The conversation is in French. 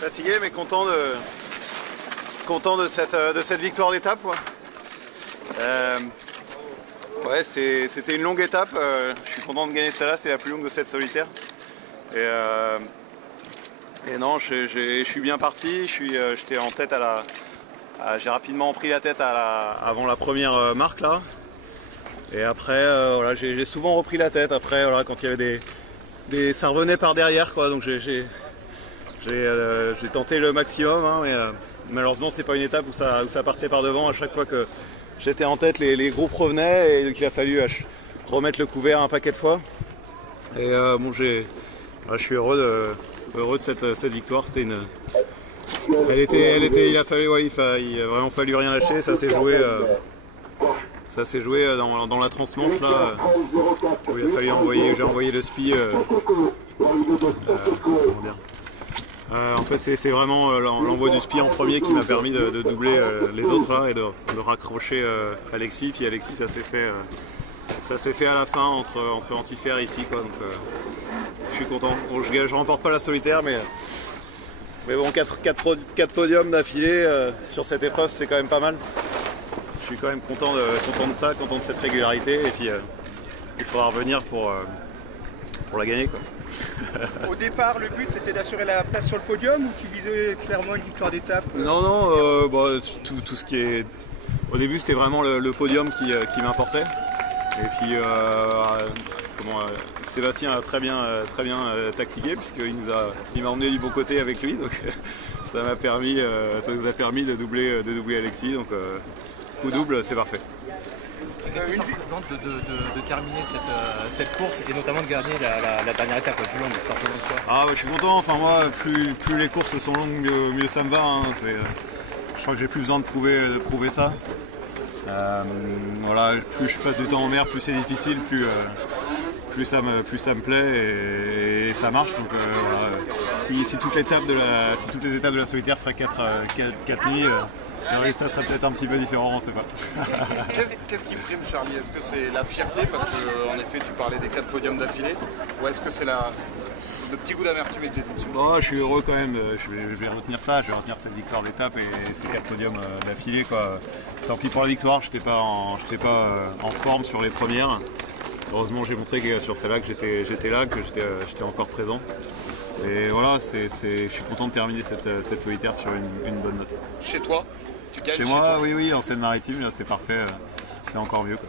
Fatigué mais content de cette victoire d'étape. Ouais, c'était une longue étape. Je suis content de gagner celle-là, c'est la plus longue de cette solitaire. Et non, je suis bien parti. J'étais en tête j'ai rapidement pris la tête avant la première marque là. Et après, voilà, j'ai souvent repris la tête. Après, voilà, quand il y avait ça revenait par derrière, quoi. Donc j'ai tenté le maximum, hein, mais malheureusement c'est pas une étape où ça partait par devant. À chaque fois que j'étais en tête, les groupes revenaient et donc il a fallu remettre le couvert un paquet de fois. Et bon, je suis heureux de cette victoire. C'était il a vraiment fallu rien lâcher. Ça s'est joué. Ça s'est joué dans la transmanche là, où il a fallu j'ai envoyé le spi. Comment dire, en fait c'est vraiment l'envoi du spi en premier qui m'a permis de doubler les autres là et de raccrocher Alexis. Puis Alexis ça s'est fait à la fin entre Antifer ici quoi. Donc je suis content. Bon, je remporte pas la solitaire mais bon 4 podiums d'affilée sur cette épreuve c'est quand même pas mal. Je suis quand même content de ça, content de cette régularité et puis il faudra revenir pour la gagner quoi. Au départ le but c'était d'assurer la place sur le podium ou tu visais clairement une victoire d'étape? Non, bon, tout ce qui est... Au début c'était vraiment le podium qui m'importait. Et puis Sébastien a très bien tactiqué puisqu'il m'a emmené du bon côté avec lui. Donc ça nous a permis de doubler Alexis. Donc coup double, c'est parfait. Qu'est-ce que ça représente de terminer cette course et notamment de gagner la dernière étape la plus longue, ça représente quoi? Ah ouais, je suis content, enfin moi plus les courses sont longues, mieux ça me va. Hein. Je crois que j'ai plus besoin de prouver ça. Voilà, plus je passe du temps en mer, plus c'est difficile, plus ça me plaît et ça marche. Donc voilà. Si toutes les étapes de la solitaire feraient 4 nuits, ça serait peut-être un petit peu différent, on ne sait pas. Qu'est-ce qui prime, Charlie? Est-ce que c'est la fierté parce qu'en effet tu parlais des 4 podiums d'affilée, ou est-ce que c'est le petit goût d'amertume et de déception? Oh, je suis heureux quand même, je vais retenir ça, je vais retenir cette victoire d'étape et ces 4 podiums d'affilée quoi. Tant pis pour la victoire, je n'étais pas en forme sur les premières. Heureusement j'ai montré que sur celle-là que j'étais là, que j'étais encore présent. Et voilà, je suis content de terminer cette solitaire sur une bonne note. Chez toi? Tu gagnes chez moi, oui, en Seine-Maritime, là c'est parfait, c'est encore mieux quoi.